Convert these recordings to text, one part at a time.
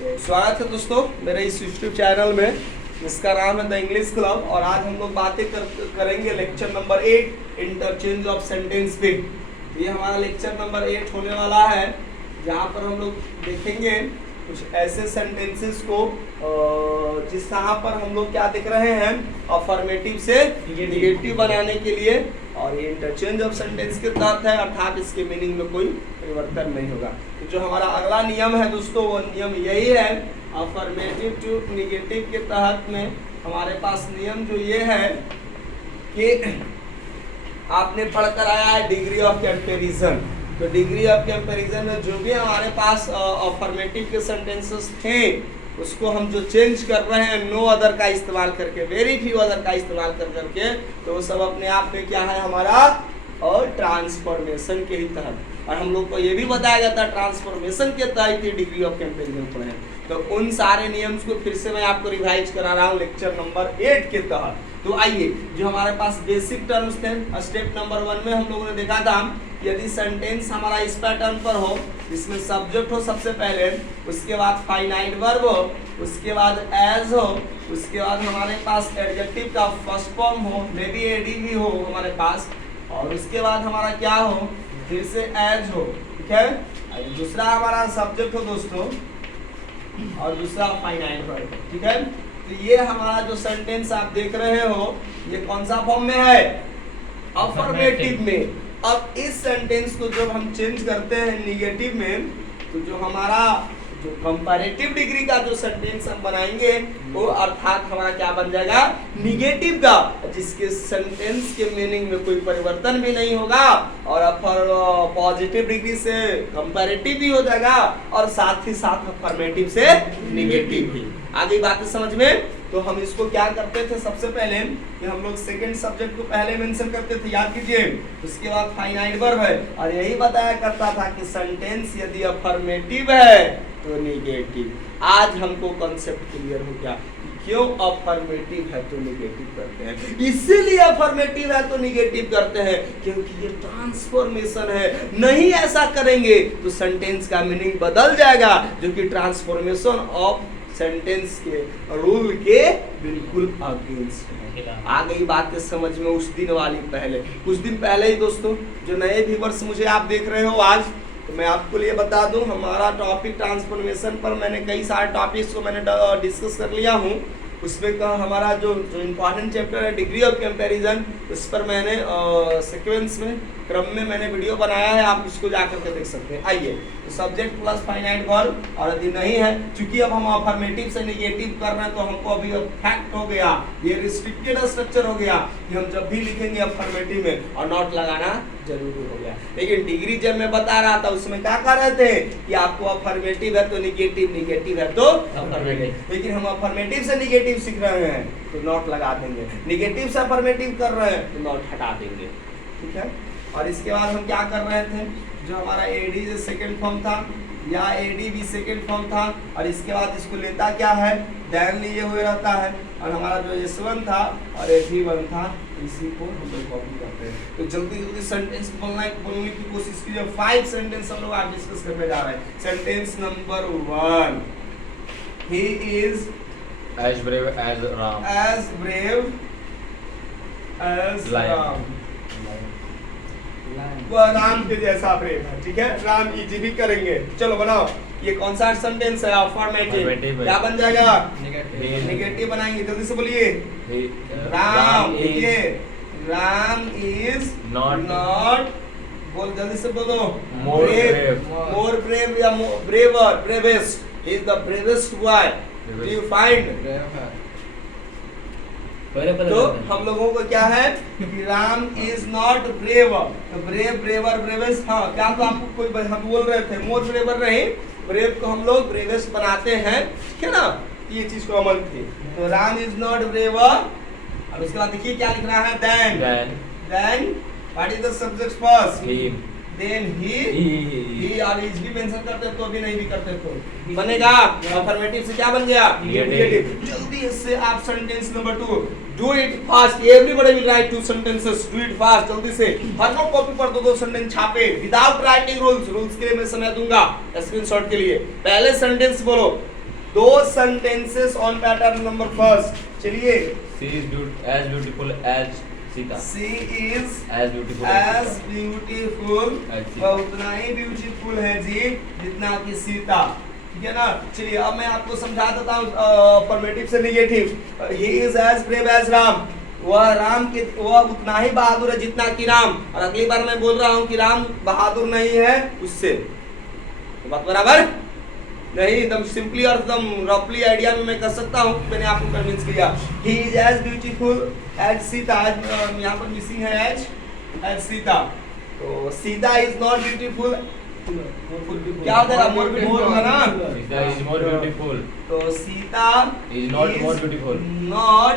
तो स्वागत है दोस्तों मेरे इस यूट्यूब चैनल में, जिसका नाम है द इंग्लिश क्लब। और आज हम लोग बातें करेंगे lecture number 8 interchange of sentence पे। ये हमारा लेक्चर नंबर 8 होने वाला है, जहाँ पर हम लोग देखेंगे कुछ ऐसे सेंटेंसेस को जिस यहाँ पर हम लोग क्या देख रहे हैं, अफर्मेटिव से निगेटिव बनाने के लिए। और ये इंटरचेंज ऑफ सेंटेंस के तहत है, अर्थात इसके मीनिंग में कोई परिवर्तन नहीं होगा। तो जो हमारा अगला नियम है दोस्तों, वो नियम यही है, अफर्मेटिव टू निगेटिव के तहत में हमारे पास नियम जो ये है कि आपने पढ़कर आया है डिग्री ऑफ कंपैरिजन। तो डिग्री ऑफ कंपैरिजन में जो भी हमारे पास अफर्मेटिव के सेंटेंसेस थे, उसको हम जो चेंज कर रहे हैं नो अदर का इस्तेमाल करके, वेरी फ्यू अदर का इस्तेमाल कर करके, तो वो सब अपने आप में क्या है हमारा और ट्रांसफॉर्मेशन के ही तहत। और हम लोग को ये भी बताया गया था ट्रांसफॉर्मेशन के तहत ही डिग्री ऑफ कंपैरिजन पढ़े। तो उन सारे नियम्स को फिर से मैं आपको रिवाइज करा रहा हूँ लेक्चर नंबर 8 के तहत। तो आइए, जो हमारे पास बेसिक टर्म्स थे, स्टेप नंबर 1 में हम लोगों ने देखा था यदि सेंटेंस हमारा इस पैटर्न पर हो, जिसमें सब्जेक्ट हो सबसे पहले, उसके बाद फाइनाइट वर्ब हो, उसके बाद एज हो, उसके बाद हमारे पास एडजेक्टिव का फर्स्ट फॉर्म हो, मे बी एडी भी हो हमारे पास, और उसके बाद हमारा क्या हो, फिर से एज हो। ठीक है, दूसरा हमारा सब्जेक्ट हो दोस्तों, और दूसरा फाइनाइट वर्ब। ठीक है, तो ये हमारा जो सेंटेंस आप देख रहे हो, ये कौन सा फॉर्म में है, अफर्मेटिव में। अब इस सेंटेंस को जब हम चेंज करते हैं निगेटिव में, तो जो हमारा जो कंपैरेटिव डिग्री का जो सेंटेंस हम बनाएंगे, वो अर्थात हमारा क्या बन जाएगा, निगेटिव का, जिसके सेंटेंस के मीनिंग में कोई परिवर्तन भी नहीं होगा, और पॉजिटिव डिग्री से कंपैरेटिव भी हो जाएगा, और साथ ही साथ अफर्मेटिव से निगेटिव भी। आगे बात समझ में। तो हम इसको क्या करते थे, सबसे पहले कि हम लोग सेकंड सब्जेक्ट को पहले मेंशन करते थे, याद कीजिए, उसके बाद फाइनाइट वर्ब है, और यही बताया करता था कि सेंटेंस यदि अफर्मेटिव है तो निगेटिव। आज हमको कॉन्सेप्ट क्लियर हो गया क्यों अफर्मेटिव है तो निगेटिव करते हैं। इसीलिए अफर्मेटिव है तो निगेटिव करते हैं क्योंकि ये ट्रांसफॉर्मेशन है। नहीं ऐसा करेंगे तो सेंटेंस का मीनिंग बदल जाएगा, जो कि ट्रांसफॉर्मेशन ऑफ सेंटेंस के रूल के बिल्कुल अगेंस्ट है। आ गई बात के समझ में उस दिन वाली। पहले कुछ दिन पहले ही दोस्तों, जो नए व्यूअर्स मुझे आप देख रहे हो आज, तो मैं आपको लिए बता दूं, हमारा टॉपिक ट्रांसफॉर्मेशन पर मैंने कई सारे टॉपिक्स को मैंने डिस्कस कर लिया हूं। उसमें का हमारा जो इम्पोर्टेंट चैप्टर है डिग्री ऑफ कंपैरिजन, उस पर मैंने सीक्वेंस में, क्रम में मैंने वीडियो बनाया है, आप इसको जा करके देख सकते हैं। आइए, तो सब्जेक्ट प्लस फाइनाइट वर्ब, और यदि नहीं है, चूंकि अब हम अफर्मेटिव से निगेटिव कर रहे हैं, तो हमको अभी फैक्ट हो गया, ये रिस्ट्रिक्टेड स्ट्रक्चर हो गया कि हम जब भी लिखेंगे अफर्मेटिव में और नॉट लगाना जरूरी हो गया। लेकिन डिग्री जब मैं बता रहा था, उसमें क्या कर रहे थे कि आपको अफर्मेटिव है तो निगेटिव, निगेटिव है तो अफर्मेटिव। लेकिन हम अफर्मेटिव से निगेटिव सीख रहे हैं तो नॉट लगा देंगे, निगेटिव से अफर्मेटिव कर रहे हैं तो नॉट हटा देंगे। ठीक है, और इसके बाद हम क्या कर रहे थे, जो हमारा एडी जो सेकंड फॉर्म था, या एडी भी सेकंड फॉर्म था, और इसके बाद इसको लेता क्या है, देन लिए हुए रहता है, और हमारा जो S1 था और SE1 था, इसी को हम लोग कॉपी करते हैं। तो जल्दी जल्दी सेंटेंस बोलने की कोशिश कीजिए। 5 सेंटेंस हम लोग आज डिस्कस करने जा रहे हैं। Sentence number 1, he is as brave as Ram. as brave as Lion. Ram। वह राम के जैसा ब्रेव है। ठीक है, राम इजी भी करेंगे। चलो बनाओ, ये कौन सा सेंटेंस है, अफर्मेटिव, क्या बन जाएगा, निगेटिव बनाएंगे। जल्दी से बोलिए, राम, देखिए, राम इज नॉट, बोल जल्दी से बोलो, मोर ब्रेव या braver, bravest, he is the bravest boy. Do you find? तो हम लोगों को क्या है कि राम इज नॉट ब्रेव, तो ब्रेव, ब्रेवर, ब्रेवेस्ट, हाँ क्या तो आपको कोई हम बोल रहे थे, मोर ब्रेवर नहीं, ब्रेव को हम लोग ब्रेवेस्ट बनाते हैं। ठीक है ना, ये चीज को अमल थी। तो राम इज नॉट ब्रेवर, और उसके बाद देखिए क्या लिख रहा है, then what is the subject first, then he और इज भी मेंशन करते तो भी नहीं भी करते तो बनेगा अफर्मेटिव से क्या बन गया, निगेटिव। जल्दी से आप sentence number 2, do it fast, everybody will write 2 sentences, do it fast, जल्दी से हर नोट कॉपी पर 2 सेंटेंस छापे विदाउट राइटिंग रूल्स के लिए मैं समय दूंगा स्क्रीनशॉट के लिए। पहले सेंटेंस बोलो, दो sentences on pattern number first. चलिए, She is as beautiful as Sita. She is As beautiful as Sita. Beautiful, As Sita. वह उतना ही ब्यूटीफुल है जी जितना कि सीता। ठीक है ना। चलिए अब मैं आपको समझा देता हूँ अफर्मेटिव से negative. He is as brave as Ram, वह उतना ही बहादुर है जितना कि राम। और अगली बार मैं बोल रहा हूँ कि राम बहादुर नहीं है उससे। तो बात बराबर नहीं, एकदम सिंपली और एकदम रफली आइडिया में मैं कर सकता हूँ। मैंने आपको कन्विंस किया। He is as beautiful as Sita, यहाँ पर मिसिंग है एज सीता। तो सीता इज नॉट ब्यूटीफुल, क्या हो जाएगा? मोर ब्यूटीफुल होगा ना। Sita is more beautiful. तो Sita Is not more beautiful. Not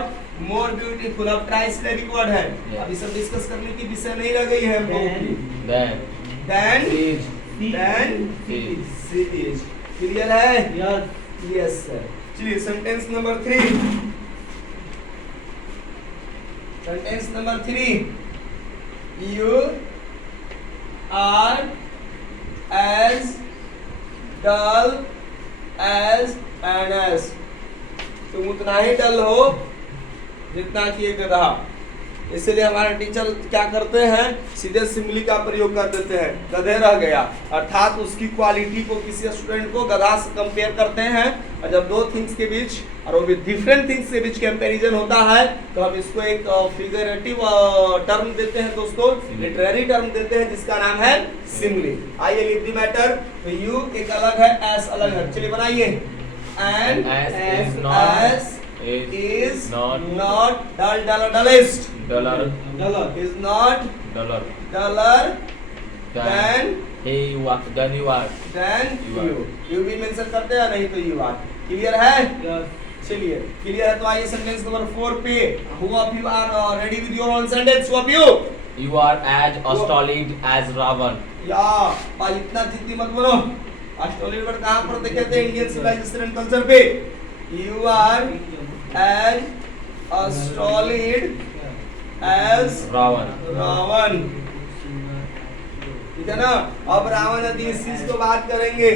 more beautiful. अब ट्राइस्लेटिक वर्ड है, Yeah. अभी सब डिस्कस करने की विषय नहीं रह गई है हम लोगों की। Then then she is. She is clear है? Yes sir. चलिए sentence number 3। Sentence number 3, you are as dull as an ass, तुम उतना ही डल हो जितना कि एक गधा। इसलिए हमारे टीचर क्या करते हैं, सीधे सिमिली का प्रयोग कर देते हैं, गधे रह गया। अर्थात उसकी क्वालिटी को किसी स्टूडेंट को गधा से कंपेयर करते हैं। और जब दो थिंग्स के बीच और वो भी डिफरेंट थिंग्स के बीच कंपैरिजन होता है तो हम इसको एक फिगरेटिव टर्म देते हैं दोस्तों, लिटरेरी टर्म देते हैं जिसका नाम है सिमिली। आइए लीव द मैटर। तो यू एक अलग है, एस अलग है। चलिए बनाइए। And As is not. is not. not dullest, Dollar. is not Dollar. duller Than than you are. than You are. you भी मेंशन करते हैं, नहीं तो you are। क्लियर है? चलिए क्लियर है। तो आइए सेंटेंस नंबर 4 पे। Who of you are ready with your own sentence? Who of you? You are as stolid as Ravan. या भाई इतना जिद्दी मत बनो। ऑस्ट्रेलिया वर्ड कहाँ पर देखे थे इंडियन सिविलाइजेशन एंड कल्चर पे? You are as stolid as Ravan. Ravan. ठीक है ना। अब रावण आदि इस चीज को बात करेंगे।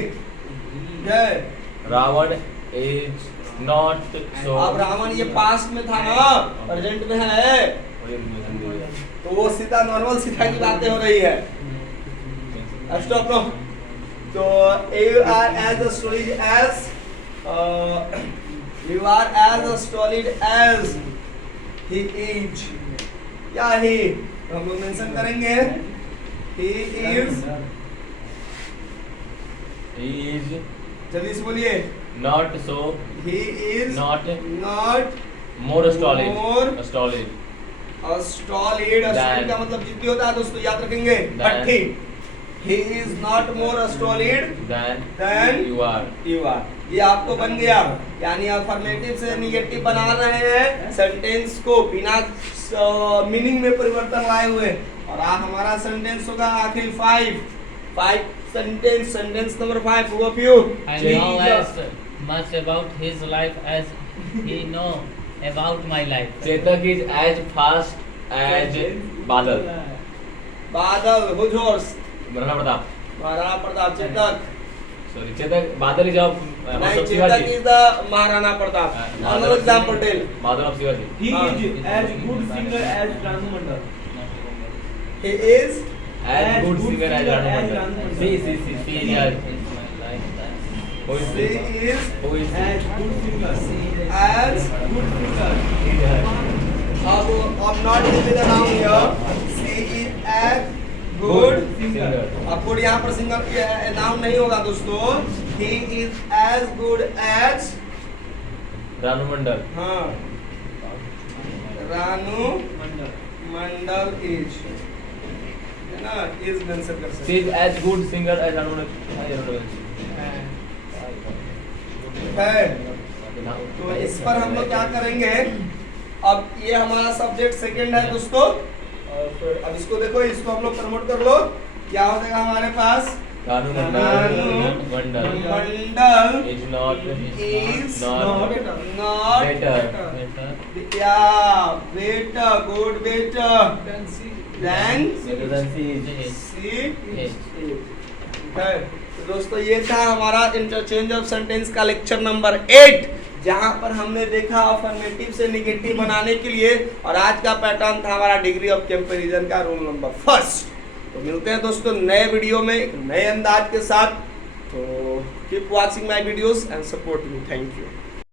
है Ravan is not so. अब रावण ये पास्ट में था ना, प्रेजेंट में है। तो वो सीता नॉर्मल सीता की बातें हो रही है। स्टॉप लो। तो you are as stolid as you are as stolid as he is। क्या ही तो हम लोग मेंशन करेंगे he is। He is जल्दी से बोलिए। not so. he is Not not more stolid. More. Stolid. stolid का मतलब जिद्दी होता है दोस्तों, याद रखेंगे। भट्टी। he is not more stolid Than you are. you are। ये आपको बन गया, यानी अफर्मेटिव से निगेटिव बना रहे हैं सेंटेंस को बिना मीनिंग में परिवर्तन लाए हुए। और हमारा सेंटेंस होगा आखिरी 5 sentence. Sentence number 5, who of you? I know as much about his life as he know about my life. Chetak is as fast as Badal. बादल, who's yours? Maharana Pratap. Maharana Pratap. Chetak Sorry, Chetak. Badal is of नहीं, of Chetak Shivaji. is the Maharana Pratap. another example tell। Badal of Shivaji. He हाँ। is as good singer as Ranu Mandal. he is As good singer as Ranu Mandal. Mandal. See, yes. Who is she this? is Who is As good singer. as Good singer. अब not with the noun here। she is as good singer. अब good यहाँ पर single noun नहीं होगा दोस्तों। he is as good as Ranu Mandal. हाँ Ranu Mandal. Mandal is, है ना, इज मेंशन कर She सकते is as good singer as Ranu Mandal. है। तो इस पर हम लोग क्या करेंगे, अब ये हमारा सब्जेक्ट सेकंड है दोस्तों। और फिर अब इसको देखो, इसको हम लोग प्रमोट कर लो। क्या हो जाएगा हमारे पास? Ranu Ranu Mandal. Mandal Is not not better. या better, good better than Better than she is. Yes. She Yes. है। तो दोस्तों ये था हमारा इंटरचेंज ऑफ सेंटेंस का लेक्चर नंबर 8, जहां पर हमने देखा अफर्मेटिव से निगेटिव बनाने के लिए, और आज का पैटर्न था हमारा डिग्री ऑफ कंपैरिजन का रूल नंबर 1। तो मिलते हैं दोस्तों नए वीडियो में एक नए अंदाज के साथ। तो keep watching my videos and support me. Thank you.